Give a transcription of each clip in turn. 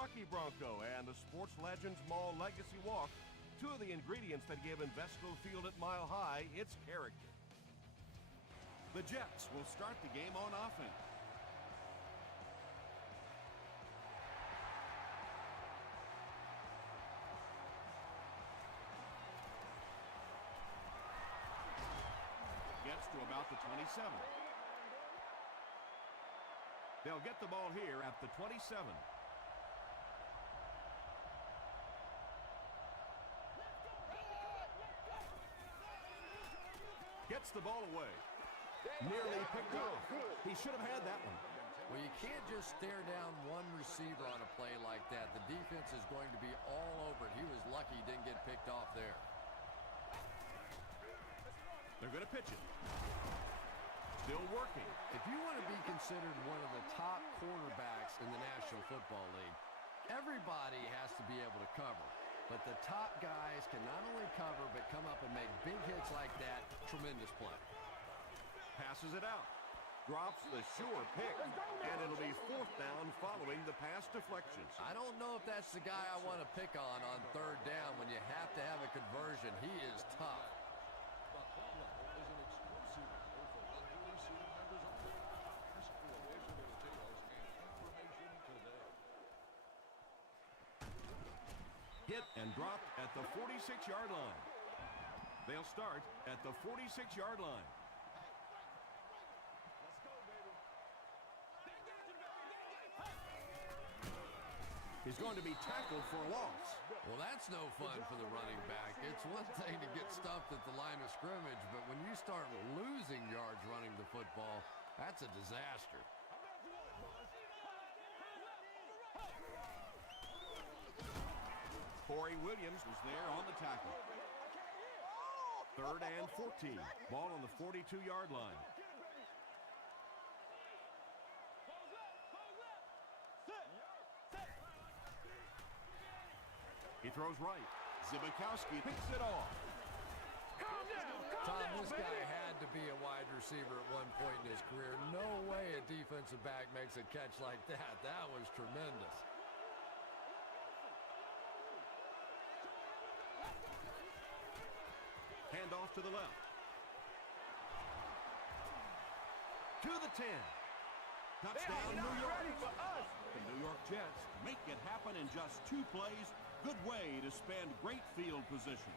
Bucky Bronco and the Sports Legends Mall Legacy Walk, two of the ingredients that give Invesco Field at Mile High its character. The Jets will start the game on offense. Gets to about the 27. They'll get the ball here at the 27. Gets the ball away. Nearly picked off. He should have had that one. Well, you can't just stare down one receiver on a play like that. The defense is going to be all over it. He was lucky he didn't get picked off there. They're going to pitch it. Still working. If you want to be considered one of the top quarterbacks in the National Football League, everybody has to be able to cover. But the top guys can not only cover, but come up and make big hits like that. Tremendous play. Passes it out. Drops the sure pick. And it'll be fourth down following the pass deflections. I don't know if that's the guy I want to pick on third down when you have to have a conversion. He is tough. Hit and dropped at the 46-yard line. They'll start at the 46-yard line. He's going to be tackled for a loss. Well, that's no fun for the running back. It's one thing to get stuffed at the line of scrimmage, but when you start losing yards running the football, that's a disaster. Corey Williams was there on the tackle. 3rd and 14. Ball on the 42-yard line. He throws right. Zibikowski picks it off. Tom, this guy had to be a wide receiver at one point in his career. No way a defensive back makes a catch like that. That was tremendous. Handoff to the left. To the 10. Touchdown, New York. The New York Jets make it happen in just 2 plays. Good way to spend great field position.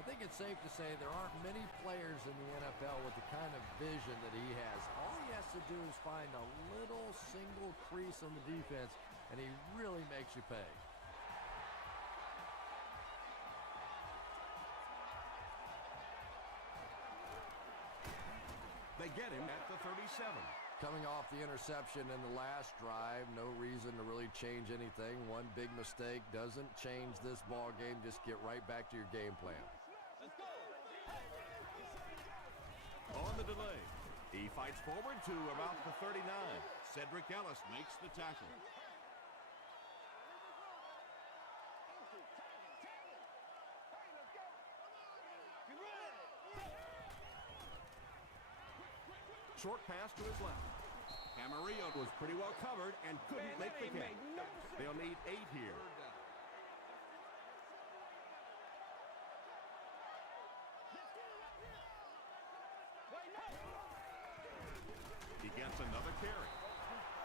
I think it's safe to say there aren't many players in the NFL with the kind of vision that he has. All he has to do is find a little single crease on the defense, and he really makes you pay. They get him at the 37. Coming off the interception in the last drive, no reason to really change anything. One big mistake doesn't change this ball game. Just get right back to your game plan. Let's go. On the delay, he fights forward to about the 39. Cedric Ellis makes the tackle. Short pass to his left. Camarillo Was pretty well covered and couldn't make the catch. They'll need 8 here. He gets another carry.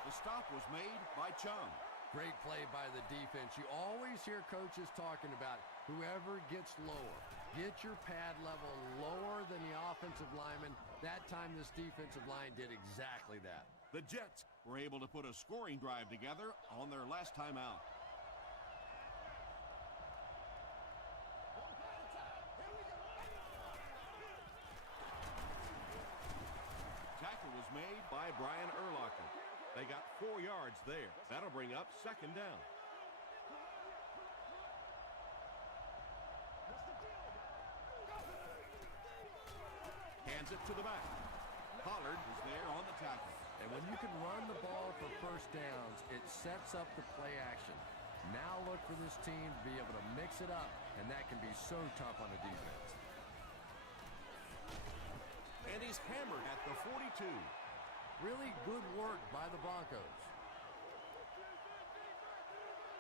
The stop was made by Chung. Great play by the defense. You always hear coaches talking about whoever gets lower. Get your pad level lower than the offensive lineman. That time this defensive line did exactly that. The Jets were able to put a scoring drive together on their last time out. Tackle was made By Brian Urlacher. They got 4 yards there. That'll bring up 2nd down. Hands it to the back. Pollard was there on the tackle. And when you can run the ball for first downs, it sets up the play action. Now look for this team to be able to mix it up, and that can be so tough on the defense. And he's hammered at the 42. Really good work by the Broncos.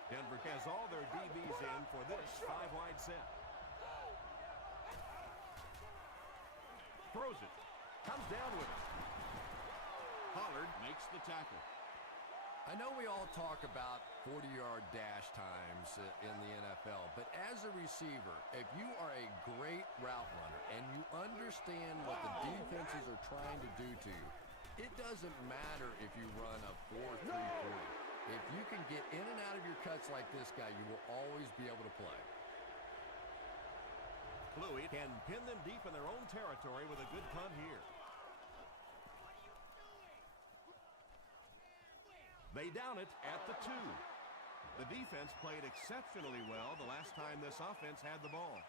Denver has all their DBs in for this 5-wide set. Throws it. Comes down with it. Pollard Makes the tackle. I know we all talk about 40-yard dash times in the NFL, but as a receiver, if you are a great route runner and you understand what the defenses are trying to do to you, it doesn't matter if you run a 4-3-3. If you can get in and out of your cuts like this guy, you will always be able to play. Louis can pin them deep in their own territory with a good punt here. They down it at the 2. The defense played exceptionally well the last time this offense had the ball.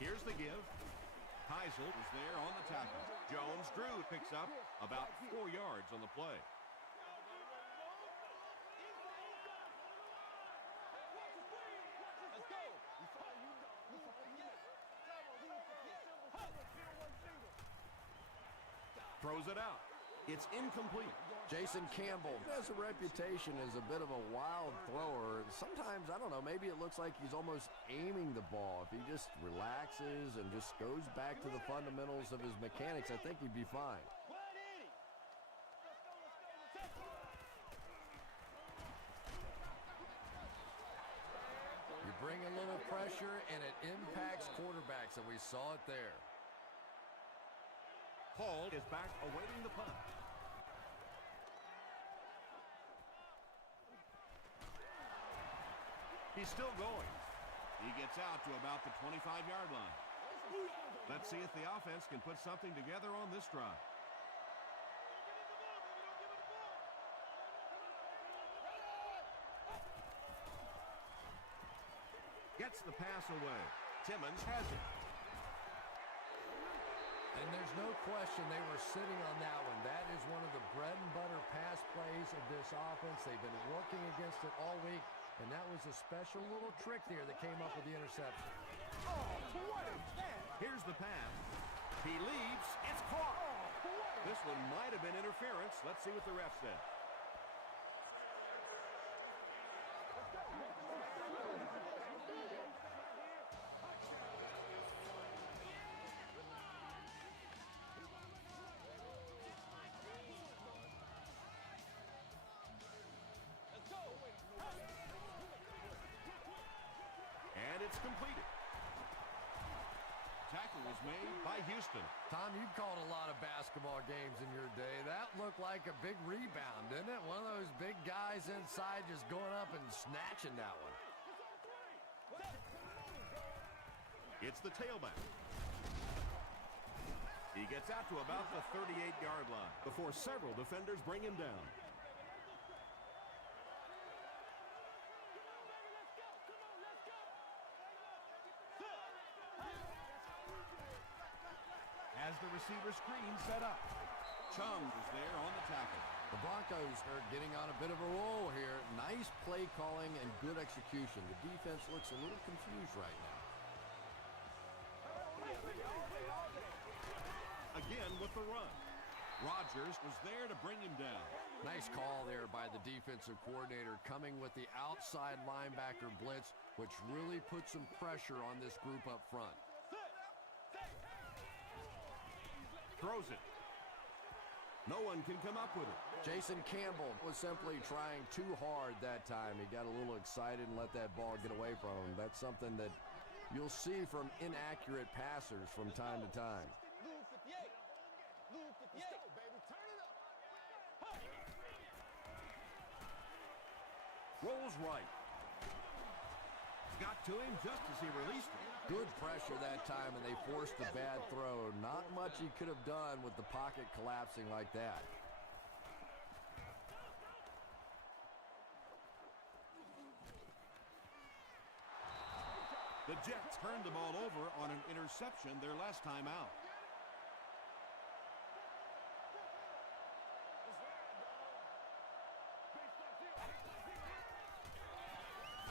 Here's the give. Heisel Was there on the tackle. Jones-Drew picks up about 4 yards on the play. Throws it out. It's incomplete. Jason Campbell has a reputation as a bit of a wild thrower. Sometimes, I don't know, maybe it looks like he's almost aiming the ball. If he just relaxes and just goes back to the fundamentals of his mechanics, I think he'd be fine. You bring a little pressure, and it impacts quarterbacks, and we saw it there. Hall is back awaiting the punt. He's still going. He gets out to about the 25-yard line. Let's see if the offense can put something together on this drive. Gets the pass away. Timmons has it. And there's no question they were sitting on that one. That is one of the bread and butter pass plays of this offense. They've been working against it all week, and that was a special little trick there that came up with the interception. Oh, what a catch! Here's the pass. He leaps. It's caught. This one might have been interference. Let's see what the ref said. And it's completed. Tackle was made By Houston. Tom, you've called a lot of basketball games in your day. That looked like a big rebound, didn't it? One of those big guys inside just going up and snatching that one. It's the tailback. He gets out to about the 38-yard line before several defenders bring him down. As the receiver screen set up. Chung was there on the tackle. The Broncos are getting on a bit of a roll here. Nice play calling and good execution. The defense looks a little confused right now. Again with the run. Rodgers was there to bring him down. Nice call there by the defensive coordinator, coming with the outside linebacker blitz, which really put some pressure on this group up front. Throws it. No one can come up with it. Jason Campbell was simply trying too hard that time. He got a little excited and let that ball get away from him. That's something that you'll see from inaccurate passers from time to time. Rolls right. Got to him just as he released it. Good pressure that time, and they forced a bad throw. Not much he could have done with the pocket collapsing like that. The Jets turned the ball over on an interception their last time out.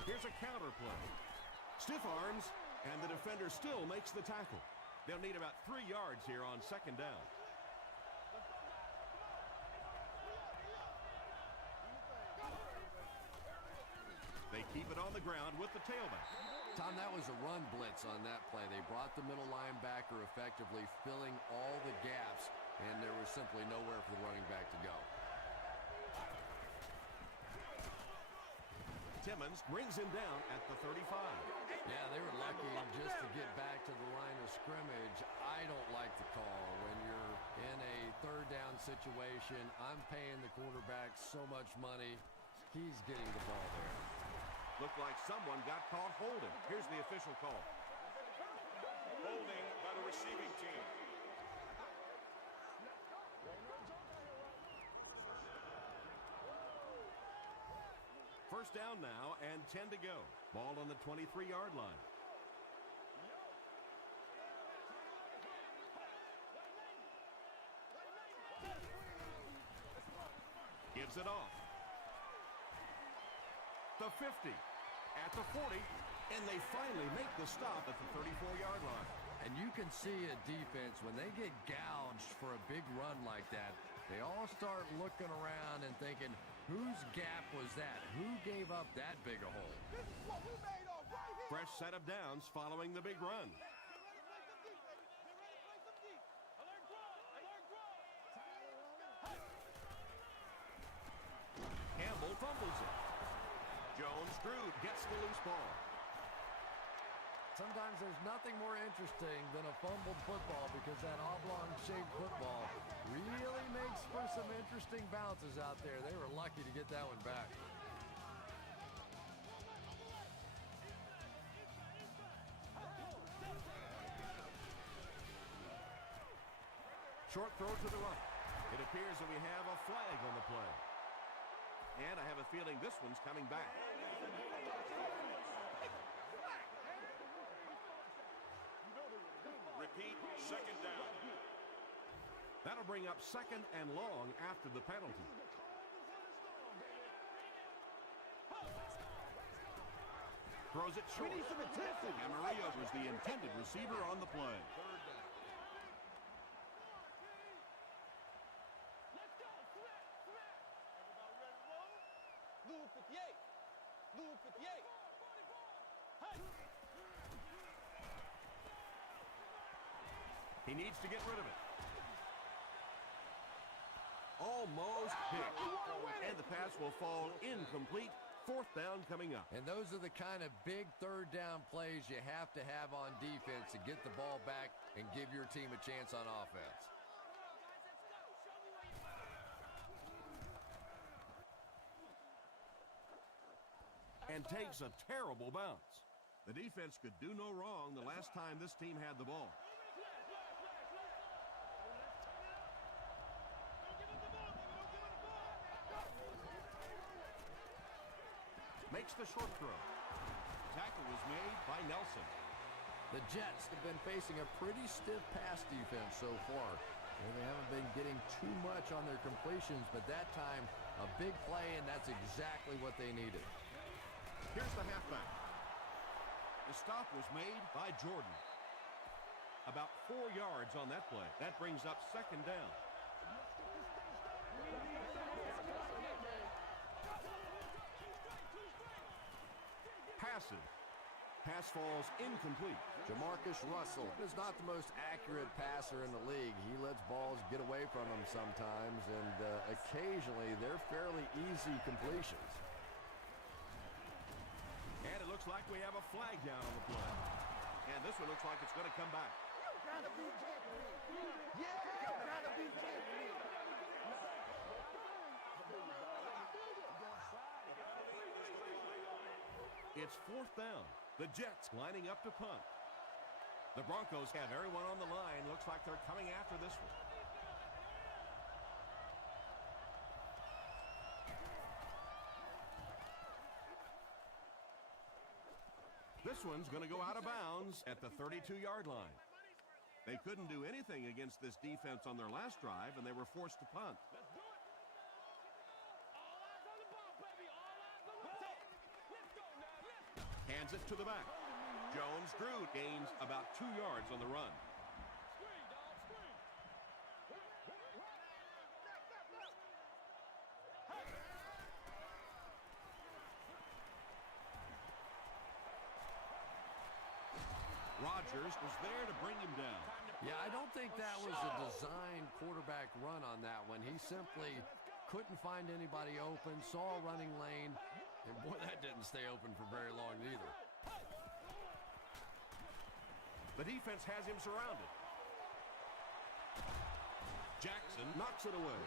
Here's a counter play. Stiff arms, and the defender still makes the tackle. They'll need about 3 yards here on second down. They keep it on the ground with the tailback. Tom, that was a run blitz on that play. They brought the middle linebacker effectively filling all the gaps, and there was simply nowhere for the running back to go. Timmons brings him down at the 35. Yeah, they were lucky just to get back to the line of scrimmage. I don't like the call. When you're in a third down situation, I'm paying the quarterback so much money. He's getting the ball there. Looked like someone got caught holding. Here's the official call. Holding by the receiving team. First down now and 10 to go. Ball on the 23-yard line. Gives it off. The 50, at the 40, and they finally make the stop at the 34-yard line. And you can see a defense, when they get gouged for a big run like that, they all start looking around and thinking, whose gap was that? Who gave up that big a hole? This is what we made of right here. Fresh set of downs following the big run. Campbell fumbles it. Jones-Drew gets the loose ball. Sometimes there's nothing more interesting than a fumbled football because that oblong-shaped football really makes for some interesting bounces out there. They were lucky to get that one back. Short throw to the right. It appears that we have a flag on the play. And I have a feeling this one's coming back. Repeat, second down. That'll bring up second and long after the penalty. Throws it short. Amarillo was the intended receiver on the play. He needs to get rid of it. Almost hit. And the pass will fall incomplete. Fourth down coming up. And those are the kind of big third down plays you have to have on defense to get the ball back and give your team a chance on offense. And takes a terrible bounce. The defense could do no wrong the last time this team had the ball. Makes the short throw. Tackle was made by Nelson. The Jets have been facing a pretty stiff pass defense so far. And they haven't been getting too much on their completions, but that time, a big play, and that's exactly what they needed. Here's the halfback. The stop was made by Jordan. About 4 yards on that play. That brings up second down. Passes. Pass falls incomplete. Jamarcus Russell is not the most accurate passer in the league. He lets balls get away from him sometimes, and occasionally they're fairly easy completions. And it looks like we have a flag down on the play. And this one looks like it's going to come back. You gotta be kidding me. Yeah, you gotta be kidding me. It's fourth down. The Jets lining up to punt. The Broncos have everyone on the line. Looks like they're coming after this one. This one's going to go out of bounds at the 32-yard line. They couldn't do anything against this defense on their last drive, and they were forced to punt. Hands it to the back. Jones-Drew gains about 2 yards on the run. Rodgers was there to bring him down. Yeah, I don't think that was a designed quarterback run on that one. He simply couldn't find anybody open, saw a running lane, and boy, that didn't stay open for very long either. The defense has him surrounded. Jackson knocks it away.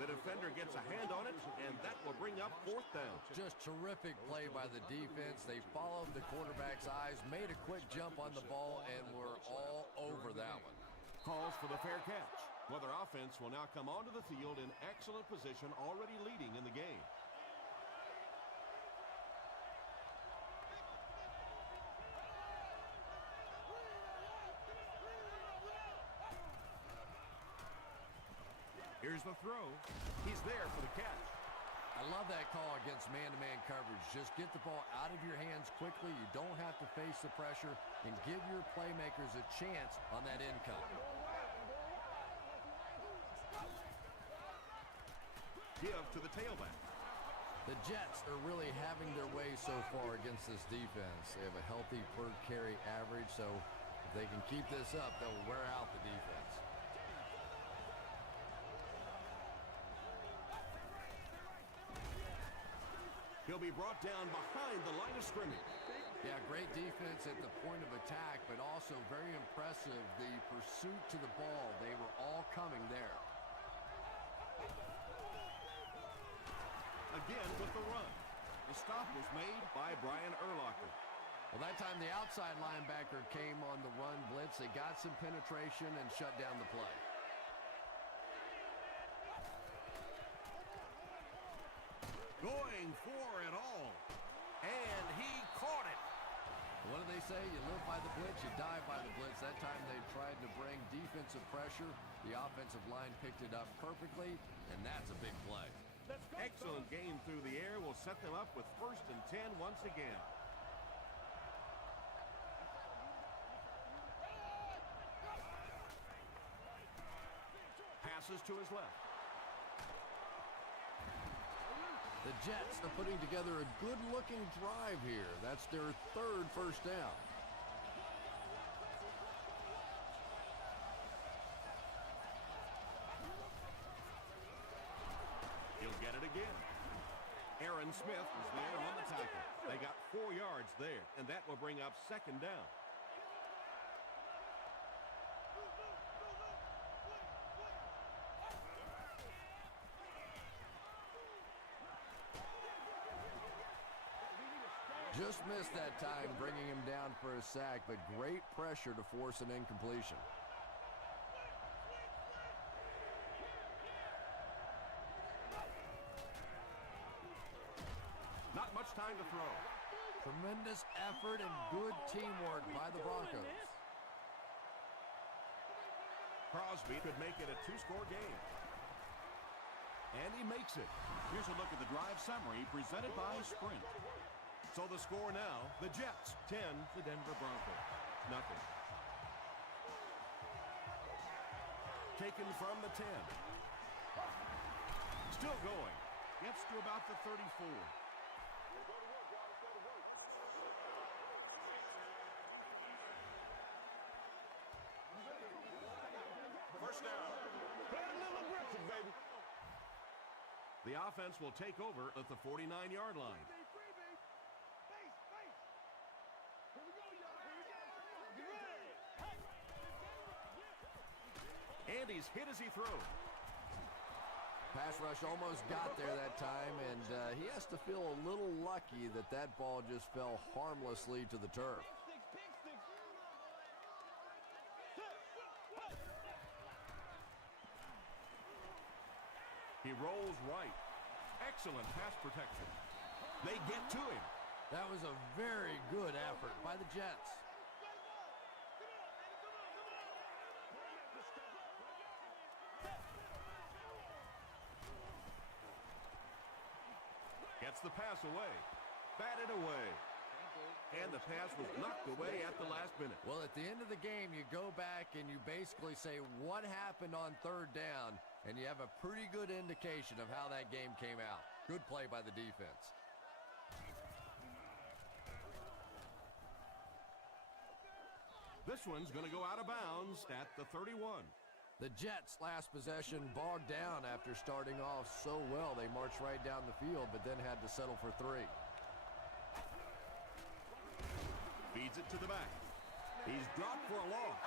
The defender gets a hand on it, and that will bring up 4th down. Just terrific play by the defense. They followed the quarterback's eyes, made a quick jump on the ball, and were all over that one. Calls for the fair catch. Well, their offense will now come onto the field in excellent position, already leading in the game. Here's the throw. He's there for the catch. I love that call against man-to-man coverage. Just get the ball out of your hands quickly. You don't have to face the pressure, and give your playmakers a chance on that income. Give to the tailback. The Jets are really having their way so far against this defense. They have a healthy per carry average, so if they can keep this up, they'll wear out the defense. He'll be brought down behind the line of scrimmage. Yeah, great defense at the point of attack, but also very impressive, the pursuit to the ball. They were all coming there. Again with the run. The stop was made by Brian Urlacher. Well, that time the outside linebacker came on the run blitz. They got some penetration and shut down the play. Going for it all. And he caught it. What do they say? You live by the blitz, you die by the blitz. That time they tried to bring defensive pressure. The offensive line picked it up perfectly, and that's a big play. Excellent game through the air will set them up with 1st and 10 once again. Passes to his left. The Jets are putting together a good-looking drive here. That's their 3rd first down. He'll get it again. Aaron Smith was there on the tackle. They got 4 yards there, and that will bring up 2nd down. Just missed that time, bringing him down for a sack, but great pressure to force an incompletion. Not much time to throw. Tremendous effort and good teamwork by the Broncos. Crosby could make it a 2-score game. And he makes it. Here's a look at the drive summary presented by Sprint. So the score now, the Jets 10, the Denver Broncos nothing. Taken from the 10. Still going. Gets to about the 34. First down. Play a little aggressive, baby. The offense will take over at the 49-yard line. And he's hit as he throws. Pass rush almost got there that time, and he has to feel a little lucky that that ball just fell harmlessly to the turf. He rolls right. Excellent pass protection. They get to him. That was a very good effort by the Jets. Gets the pass away. Batted away. And the pass was knocked away at the last minute. Well, at the end of the game, you go back and you basically say what happened on 3rd down, and you have a pretty good indication of how that game came out. Good play by the defense. This one's going to go out of bounds at the 31. The Jets' last possession bogged down after starting off so well. They marched right down the field, but then had to settle for 3. Feeds it to the back. He's dropped for a loss.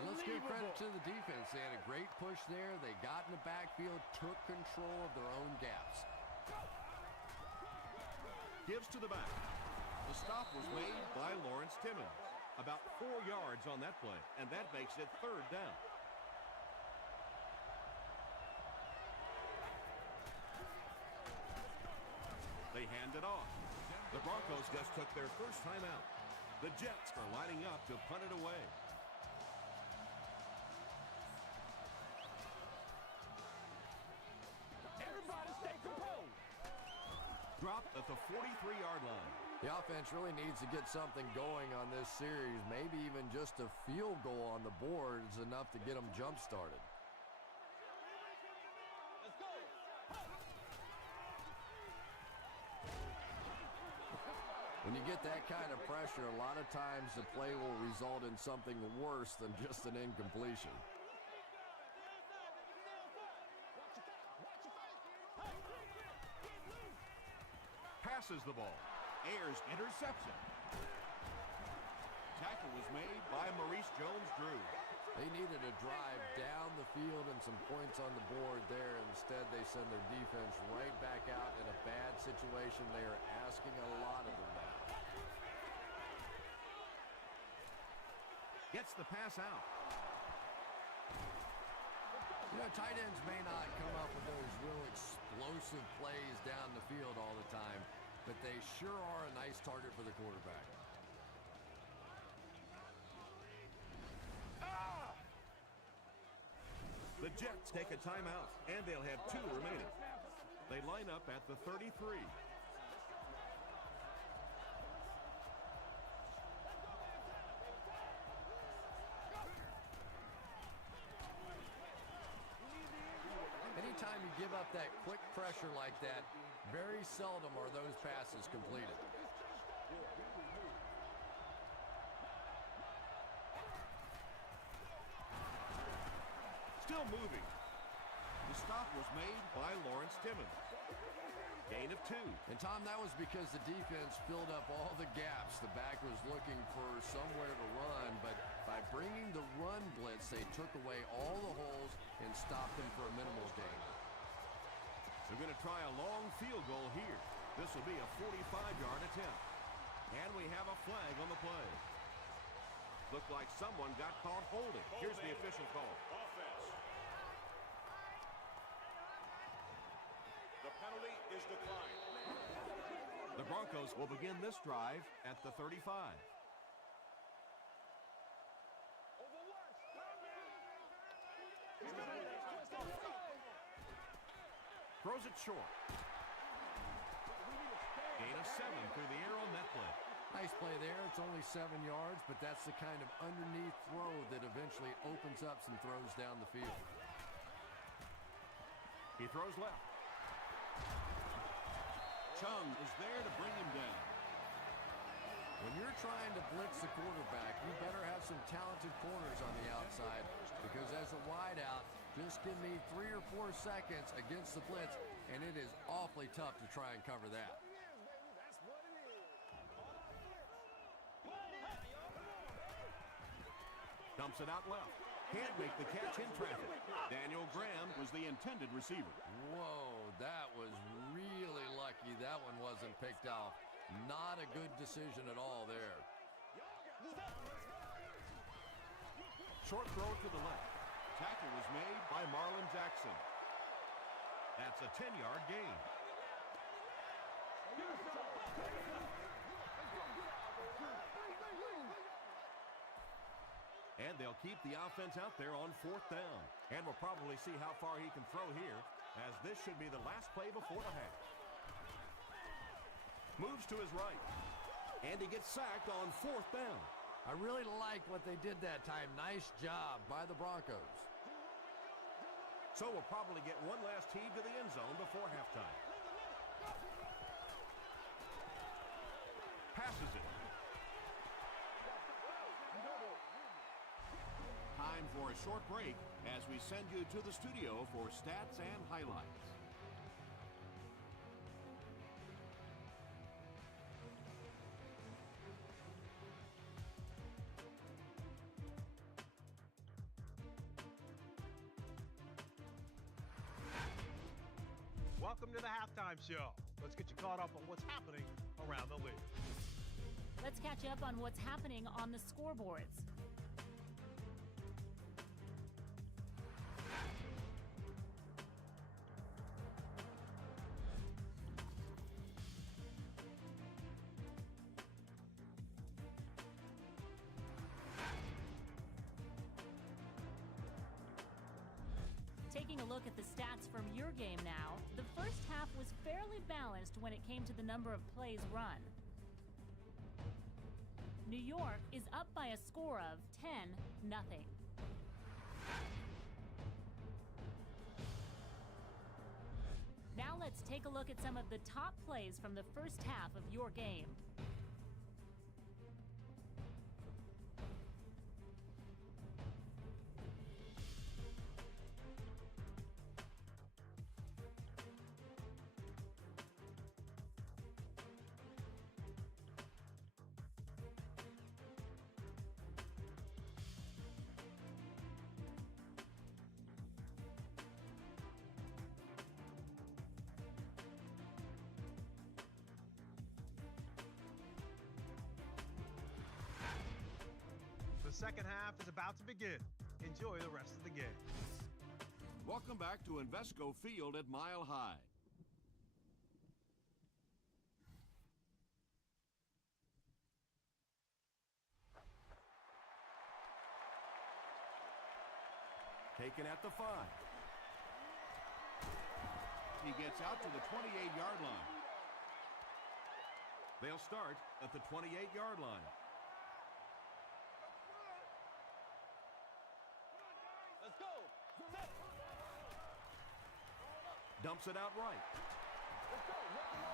And let's give credit to the defense. They had a great push there. They got in the backfield, took control of their own gaps. Gives to the back. The stop was made by Lawrence Timmons. About 4 yards on that play, and that makes it 3rd down. They hand it off. The Broncos just took their first time out. The Jets are lining up to punt it away. Everybody stay composed. Dropped at the 43-yard line. The offense really needs to get something going on this series. Maybe even just a field goal on the board is enough to get them jump-started. When you get that kind of pressure, a lot of times the play will result in something worse than just an incompletion. Passes the ball. Ayers interception. Tackle was made by Maurice Jones-Drew. They needed a drive down the field and some points on the board there. Instead, they send their defense right back out in a bad situation. They are asking a lot of them now. Gets the pass out. You know, tight ends may not come up with those real explosive plays down the field all the time, but they sure are a nice target for the quarterback. The Jets take a timeout, and they'll have 2 remaining. They line up at the 33. Anytime you give up that quick pressure like that, very seldom are those passes completed. Still moving. The stop was made by Lawrence Timmons. Gain of 2. And, Tom, that was because the defense filled up all the gaps. The back was looking for somewhere to run, but by bringing the run blitz, they took away all the holes and stopped them for a minimal gain. They're going to try a long field goal here. This will be a 45-yard attempt. And we have a flag on the play. Looked like someone got caught holding. Here's the official call. Offense. The penalty is declined. The Broncos will begin this drive at the 35. Throws it short. Gain of 7 through the air on that play. Nice play there. It's only 7 yards, but that's the kind of underneath throw that eventually opens up some throws down the field. He throws left. Chung is there to bring him down. When you're trying to blitz the quarterback, you better have some talented corners on the outside, because as a wideout, just give me 3 or 4 seconds against the blitz, and it is awfully tough to try and cover that. Dumps it out left. Can't make the catch in traffic. Daniel Graham was the intended receiver. Whoa, that was really lucky that one wasn't picked off. Not a good decision at all there. Short throw to the left. Tackle was made by Marlon Jackson. That's a 10-yard gain. And they'll keep the offense out there on 4th down. And we'll probably see how far he can throw here, as this should be the last play before the half. Moves to his right. And he gets sacked on 4th down. I really like what they did that time. Nice job by the Broncos. So we'll probably get one last heave to the end zone before halftime. Passes it. time for a short break as we send you to the studio for stats and highlights. Welcome to the halftime show. Let's get you caught up on what's happening around the league. Let's catch up on what's happening on the scoreboards. Taking a look at the stats from your game now, the first half was fairly balanced when it came to the number of plays run. New York is up by a score of 10-0. Now let's take a look at some of the top plays from the first half of your game. The second half is about to begin. Enjoy the rest of the game. Welcome back to Invesco Field at Mile High. Taken at the 5. He gets out to the 28-yard line. They'll start at the 28-yard line. Let's go. Dumps it out right.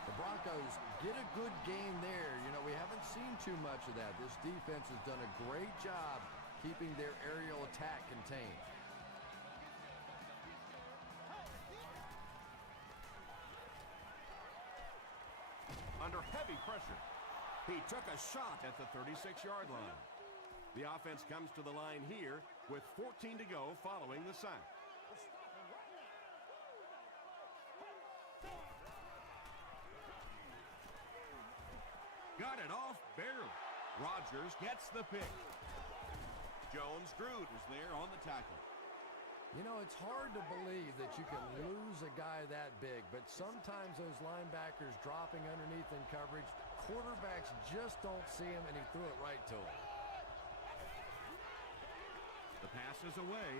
The Broncos get a good game there. You know, we haven't seen too much of that. This defense has done a great job keeping their aerial attack contained. Under heavy pressure. He took a shot at the 36-yard line. The offense comes to the line here with 14 to go following the sack. Got it off barely. Rodgers gets the pick. Jones-Drew is there on the tackle. You know, it's hard to believe that you can lose a guy that big, but sometimes those linebackers dropping underneath in coverage, quarterbacks just don't see him, and he threw it right to him. The pass is away.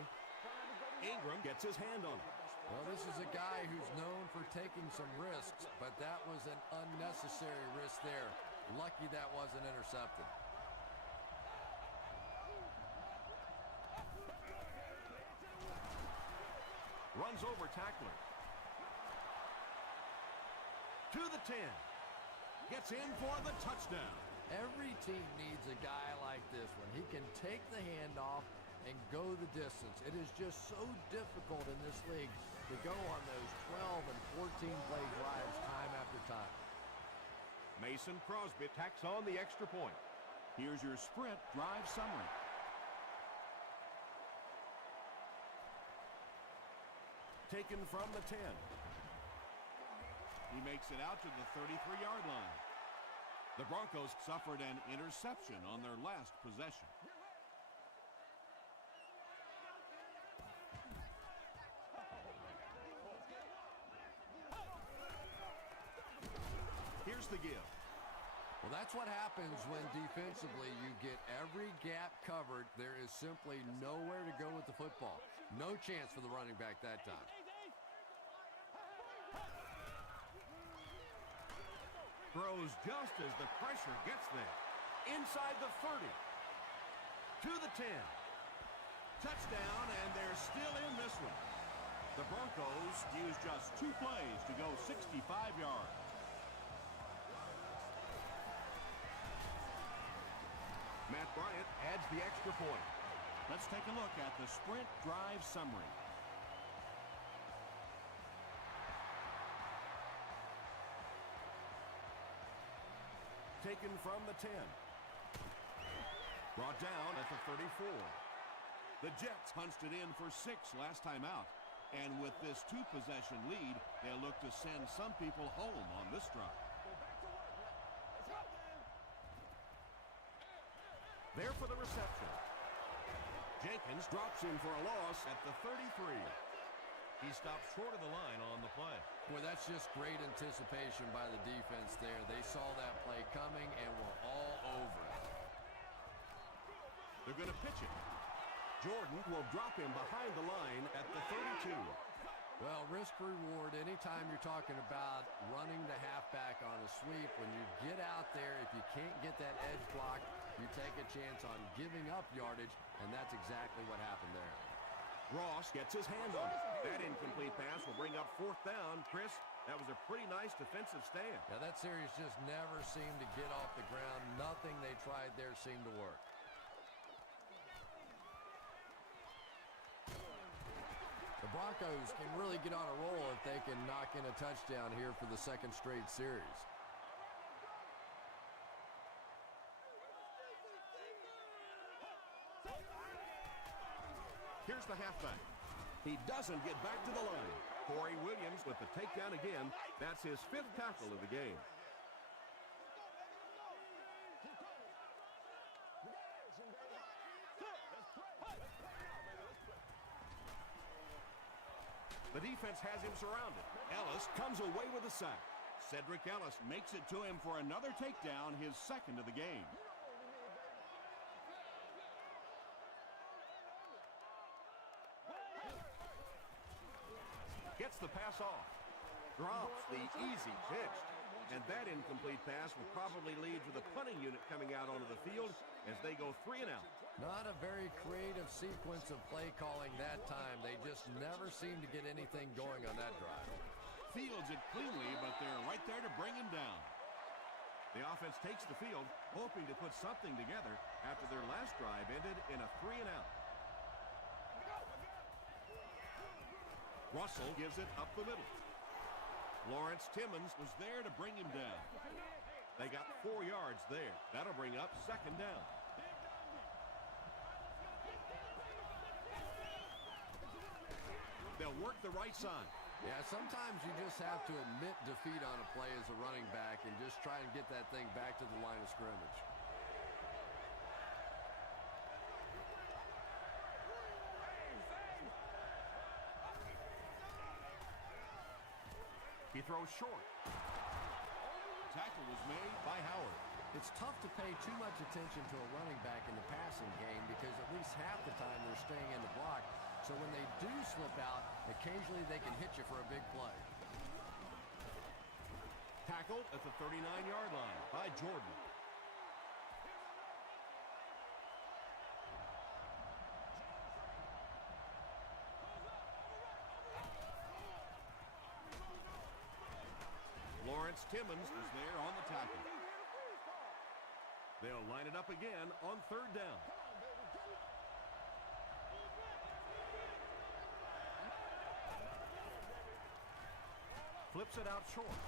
Ingram gets his hand on it. Well, this is a guy who's known for taking some risks, but that was an unnecessary risk there. Lucky that wasn't intercepted. Runs over tackler. To the 10. Gets in for the touchdown. Every team needs a guy like this one. He can take the handoff and go the distance. It is just so difficult in this league to go on those 12 and 14 play drives time after time. Mason Crosby tacks on the extra point. Here's your sprint drive summary. Taken from the 10. He makes it out to the 33-yard line. The Broncos suffered an interception on their last possession. Here's the give. Well, that's what happens when defensively you get every gap covered. There is simply nowhere to go with the football. No chance for the running back that time. Throws just as the pressure gets there. Inside the 30. To the 10. Touchdown, and they're still in this one. The Broncos use just 2 plays to go 65 yards. Matt Bryant adds the extra point. Let's take a look at the sprint drive summary. Taken from the 10. Brought down at the 34. The Jets punched it in for 6 last time out. And with this 2-possession lead, they'll look to send some people home on this drive. There for the reception. Jenkins drops in for a loss at the 33. He stops short of the line on the play. Boy, that's just great anticipation by the defense there. They saw that play coming and were all over it. They're going to pitch it. Jordan will drop him behind the line at the 32. Well, risk-reward, anytime you're talking about running the halfback on a sweep, when you get out there, if you can't get that edge block, you take a chance on giving up yardage, and that's exactly what happened there. Ross gets his hands on it. That incomplete pass will bring up 4th down. Chris, that was a pretty nice defensive stand. Now, that series just never seemed to get off the ground. Nothing they tried there seemed to work. The Broncos can really get on a roll if they can knock in a touchdown here for the 2nd straight series. Here's the halfback. He doesn't get back to the line. Corey Williams with the takedown again. That's his 5th tackle of the game. The defense has him surrounded. Ellis comes away with a sack. Cedric Ellis makes it to him for another takedown, his 2nd of the game. Gets the pass off. Drops the easy pitch. And that incomplete pass will probably lead to the punting unit coming out onto the field as they go 3 and out. Not a very creative sequence of play calling that time. They just never seem to get anything going on that drive. Fields it cleanly, but they're right there to bring him down. The offense takes the field, hoping to put something together after their last drive ended in a 3 and out. Russell gives it up the middle. Lawrence Timmons was there to bring him down. They got 4 yards there. That'll bring up 2nd down. They'll work the right side. Yeah, sometimes you just have to admit defeat on a play as a running back and just try and get that thing back to the line of scrimmage. He throws short. Tackle was made by Howard. It's tough to pay too much attention to a running back in the passing game because at least half the time they're staying in the block. So when they do slip out, occasionally they can hit you for a big play. Tackled at the 39-yard line by Jordan. Lawrence Timmons is there on the tackle. They'll line it up again on 3rd down. Flips it out short.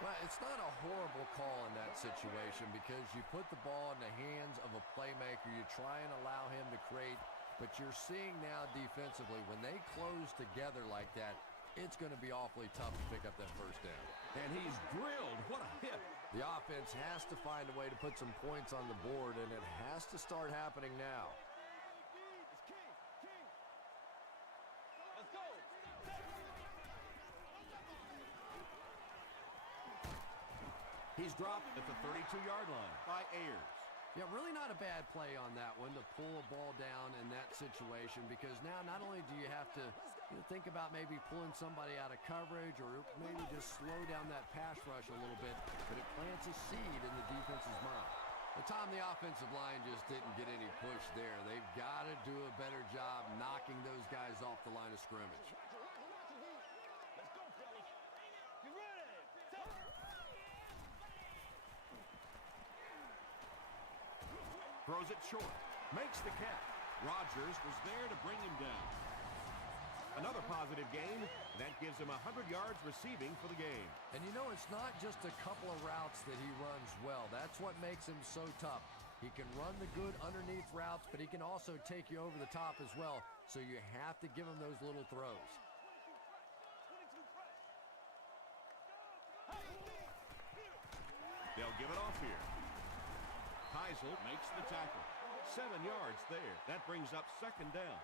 Well, it's not a horrible call in that situation because you put the ball in the hands of a playmaker. You try and allow him to create, but you're seeing now defensively, when they close together like that, it's going to be awfully tough to pick up that 1st down. And he's drilled. What a hit. The offense has to find a way to put some points on the board, and it has to start happening now. He's dropped at the 32-yard line by Ayers. Yeah, really not a bad play on that one to pull a ball down in that situation because now not only do you have to think about maybe pulling somebody out of coverage or maybe just slow down that pass rush a little bit, but it plants a seed in the defense's mind. But Tom, the offensive line just didn't get any push there. They've got to do a better job knocking those guys off the line of scrimmage. Throws it short. Makes the catch. Rodgers was there to bring him down. Another positive game. That gives him 100 yards receiving for the game. And you know, it's not just a couple of routes that he runs well. That's what makes him so tough. He can run the good underneath routes, but he can also take you over the top as well. So you have to give him those little throws. They'll give it off here. Keisel makes the tackle. 7 yards there. That brings up second down.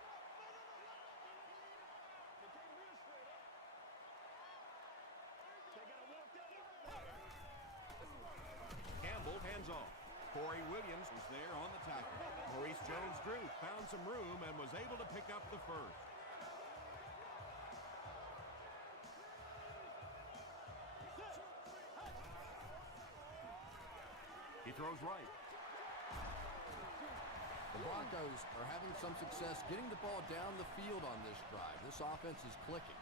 Campbell hands off. Corey Williams was there on the tackle. Maurice Jones-Drew found some room and was able to pick up the first. He throws right. The Broncos are having some success getting the ball down the field on this drive. This offense is clicking.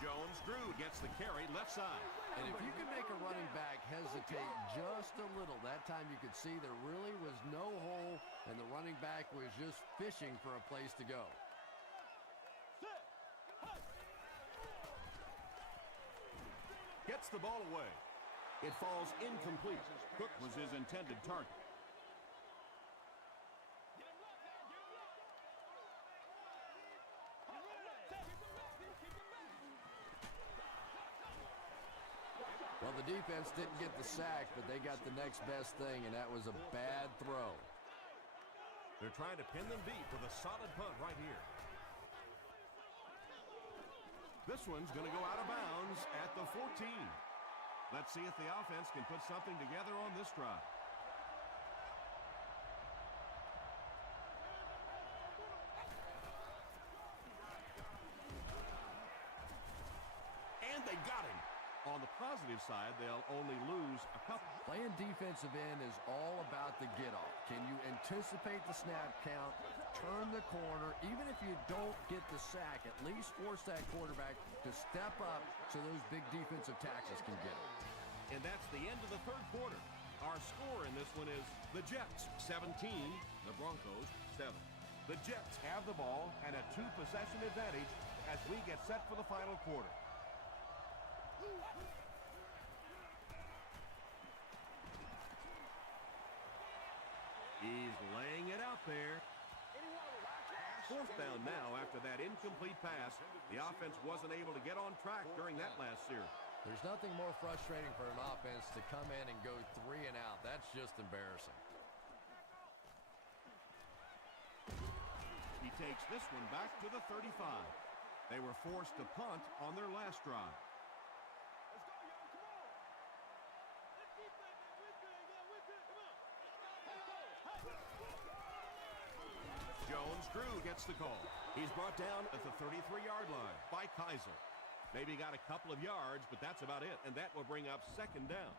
Jones-Drew gets the carry left side. And if you can make a running back hesitate just a little, that time you could see there really was no hole, and the running back was just fishing for a place to go. Gets the ball away. It falls incomplete. Cook was his intended target. Well, the defense didn't get the sack, but they got the next best thing, and that was a bad throw. They're trying to pin them deep with a solid punt right here. This one's going to go out of bounds at the 14. Let's see if the offense can put something together on this drive. And they got him. On the positive side, they'll only lose a couple. Playing defensive end is all about the get-off. Can you anticipate the snap count, turn the corner, even if you don't get the sack, at least force that quarterback to step up so those big defensive tackles can get it. And that's the end of the third quarter. Our score in this one is the Jets 17, the Broncos 7. The Jets have the ball and a 2-possession advantage as we get set for the final quarter. He's laying it out there. Fourth down now after that incomplete pass. The offense wasn't able to get on track during that last series. There's nothing more frustrating for an offense to come in and go 3 and out. That's just embarrassing. He takes this one back to the 35. They were forced to punt on their last drive. Jones-Drew gets the call. He's brought down at the 33-yard line by Keisel. Maybe got a couple of yards, but that's about it, and that will bring up second down.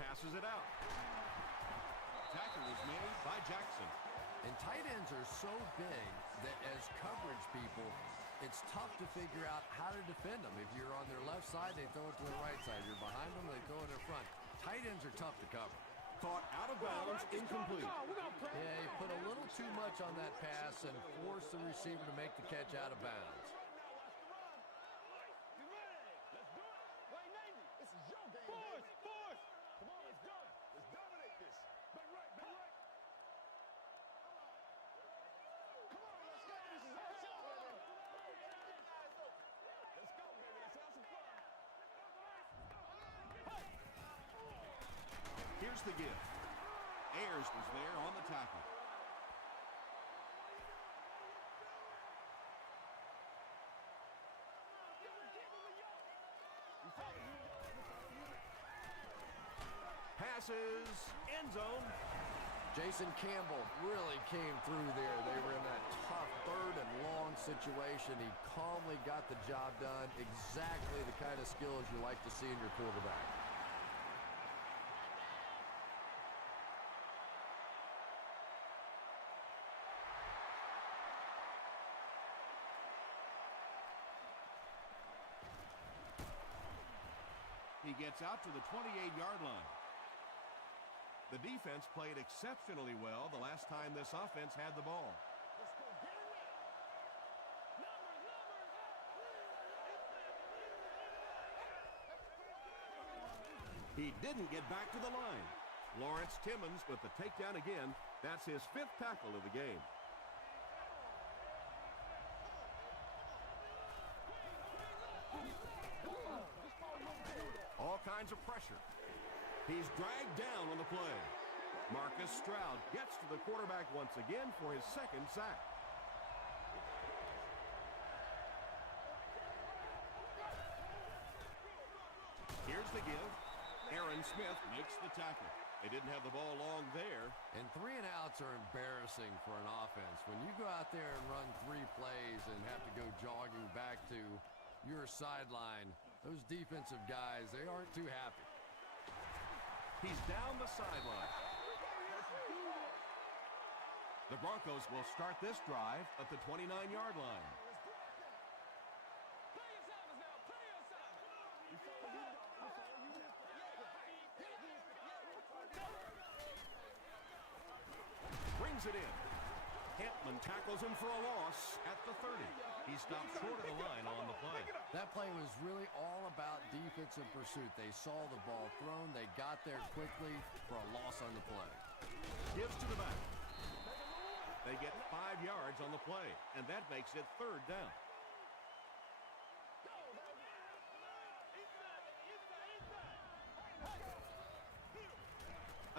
Passes it out. Tackle was made by Jackson. And tight ends are so big that as coverage people, it's tough to figure out how to defend them. If you're on their left side, they throw it to the right side. You're behind them, they throw it in front. Tight ends are tough to cover. Caught out of bounds, incomplete. Yeah, he put a little too much on that pass and forced the receiver to make the catch out of bounds. Here's the give. Ayers was there on the tackle. Passes, end zone. Jason Campbell really came through there. They were in that tough third and long situation. He calmly got the job done. Exactly the kind of skills you like to see in your quarterback. He gets out to the 28-yard line. The defense played exceptionally well the last time this offense had the ball. He didn't get back to the line. Lawrence Timmons with the takedown again. That's his 5th tackle of the game. All kinds of pressure. He's dragged down on the play. Marcus Stroud gets to the quarterback once again for his 2nd sack. Here's the give. Aaron Smith makes the tackle. They didn't have the ball long there. And 3 and outs are embarrassing for an offense. When you go out there and run 3 plays and have to go jogging back to your sideline, those defensive guys, they aren't too happy. He's down the sideline. The Broncos will start this drive at the 29-yard line. Brings it in. Hampman tackles him for a loss at the 30. He stopped short of the line on the play. That play was really all about defensive pursuit. They saw the ball thrown. They got there quickly for a loss on the play. Gives to the back. They get 5 yards on the play, and that makes it 3rd down.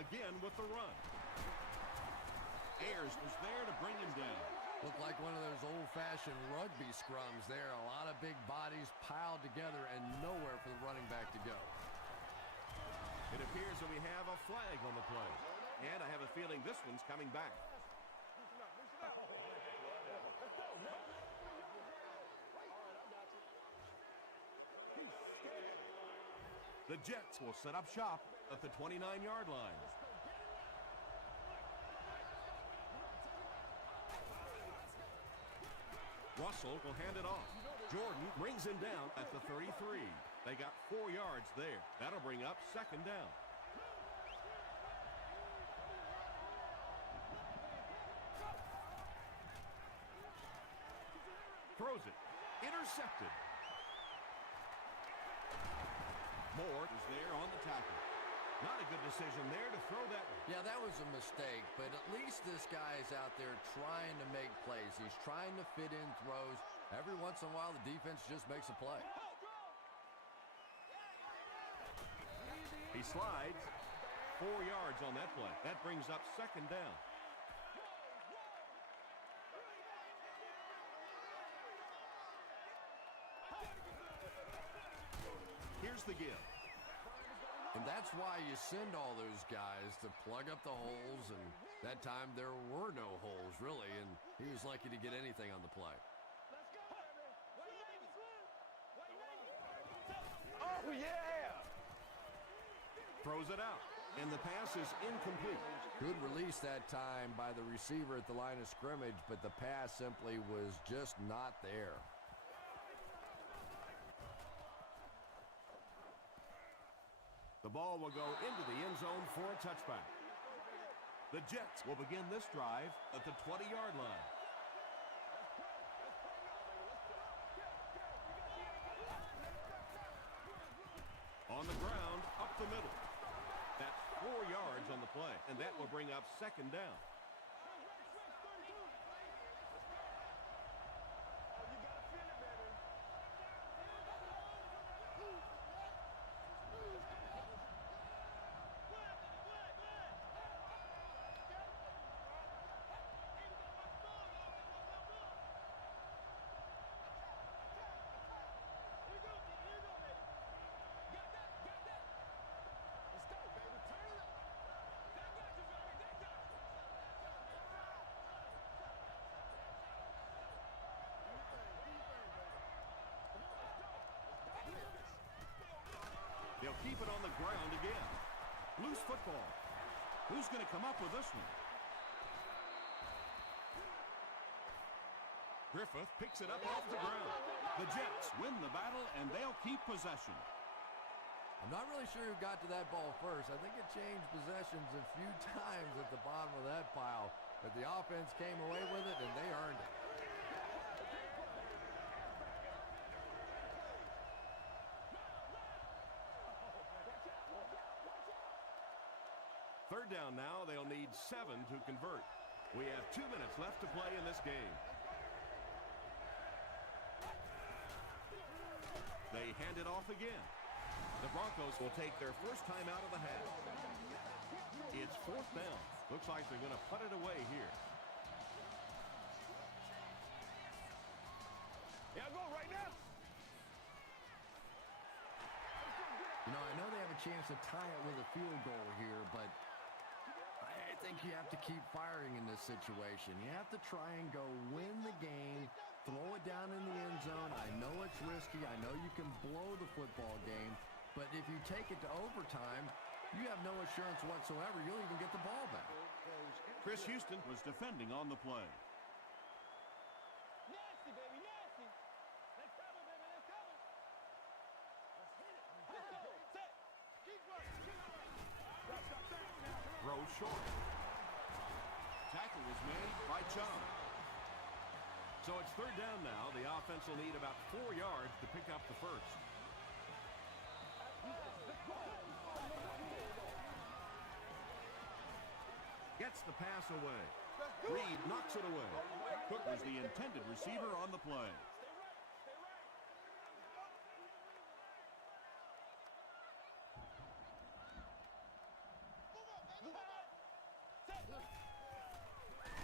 Again with the run. Ayers was there to bring him down. Looked like one of those old-fashioned rugby scrums there. A lot of big bodies piled together and nowhere for the running back to go. It appears that we have a flag on the play, and I have a feeling this one's coming back. The Jets will set up shop at the 29-yard line. Russell will hand it off. Jordan brings him down at the 33. They got 4 yards there. That'll bring up 2nd down. Throws it. Intercepted. Moore is there on the tackle. Not a good decision there to throw that one. Yeah, that was a mistake, but at least this guy is out there trying to make plays. He's trying to fit in throws. Every once in a while, the defense just makes a play. He slides. 4 yards on that play. That brings up 2nd down. Here's the give. And that's why you send all those guys to plug up the holes, and that time there were no holes, really, and he was lucky to get anything on the play. Oh, yeah! Throws it out, and the pass is incomplete. Good release that time by the receiver at the line of scrimmage, but the pass simply was just not there. The ball will go into the end zone for a touchback. The Jets will begin this drive at the 20-yard line. On the ground, up the middle. That's 4 yards on the play, and that will bring up 2nd down. They'll keep it on the ground again. Loose football. Who's going to come up with this one? Griffith picks it up off the ground. The Jets win the battle, and they'll keep possession. I'm not really sure who got to that ball first. I think it changed possessions a few times at the bottom of that pile, but the offense came away with it, and they earned it. Third down now. They'll need 7 to convert. We have 2 minutes left to play in this game. They hand it off again. The Broncos will take their first time out of the half. It's 4th down. Looks like they're going to put it away here. Yeah, go right now. You know, I know they have a chance to tie it with a field goal here, but I think you have to keep firing in this situation. You have to try and go win the game, throw it down in the end zone. I know it's risky. I know you can blow the football game, but if you take it to overtime, you have no assurance whatsoever you'll even get the ball back. Chris Houston was defending on the play. Nasty, baby, nasty. Let's cover, baby, let's cover. Let's hit it. Let's go. Set. Keep running. Throw short. Tackle was made by Chung. So it's 3rd down now. The offense will need about 4 yards to pick up the first. Gets the pass away. Reed knocks it away. Cook was the intended receiver on the play.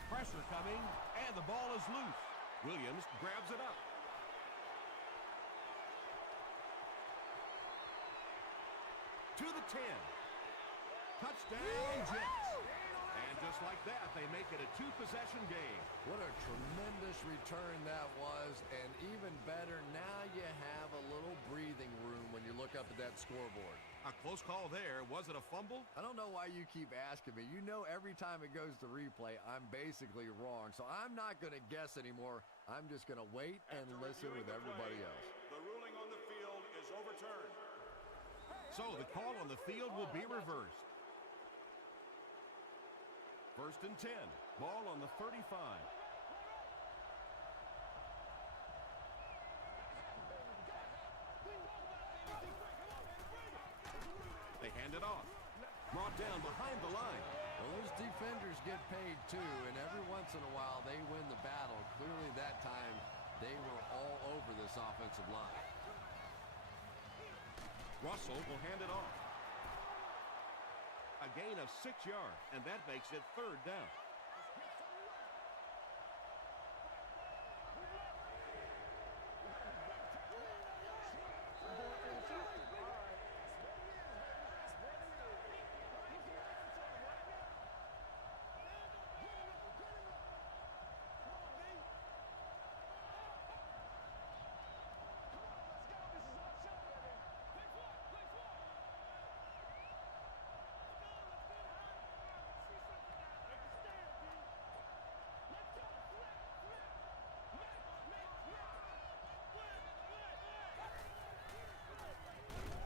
Pressure coming, and the ball is loose. Williams grabs it up. To the 10. Touchdown, Jets. And just like that, they make it a 2-possession game. What a tremendous return that was, and even better, now you have a little breathing room when you look up at that scoreboard. A close call there. Was it a fumble? I don't know why you keep asking me. You know every time it goes to replay, I'm basically wrong, so I'm not going to guess anymore. I'm just going to wait and listen with everybody else. The ruling on the field is overturned. So the call on the field will be reversed. 1st and 10. Ball on the 35. They hand it off. Brought down behind the line. Well, those defenders get paid too, and every once in a while they win the battle. Clearly that time they were all over this offensive line. Russell will hand it off. A gain of 6 yards, and that makes it 3rd down.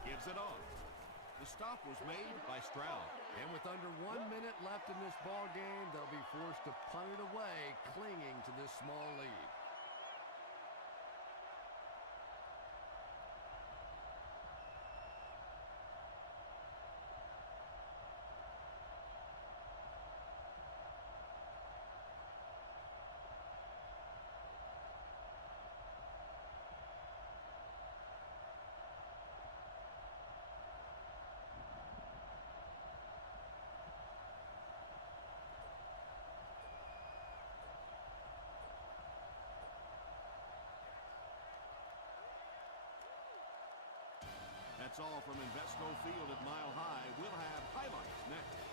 Gives it off. The stop was made by Stroud. And with under 1 minute left in this ball game, they'll be forced to punt it away, clinging to this small lead. That's all from Invesco Field at Mile High. We'll have highlights next.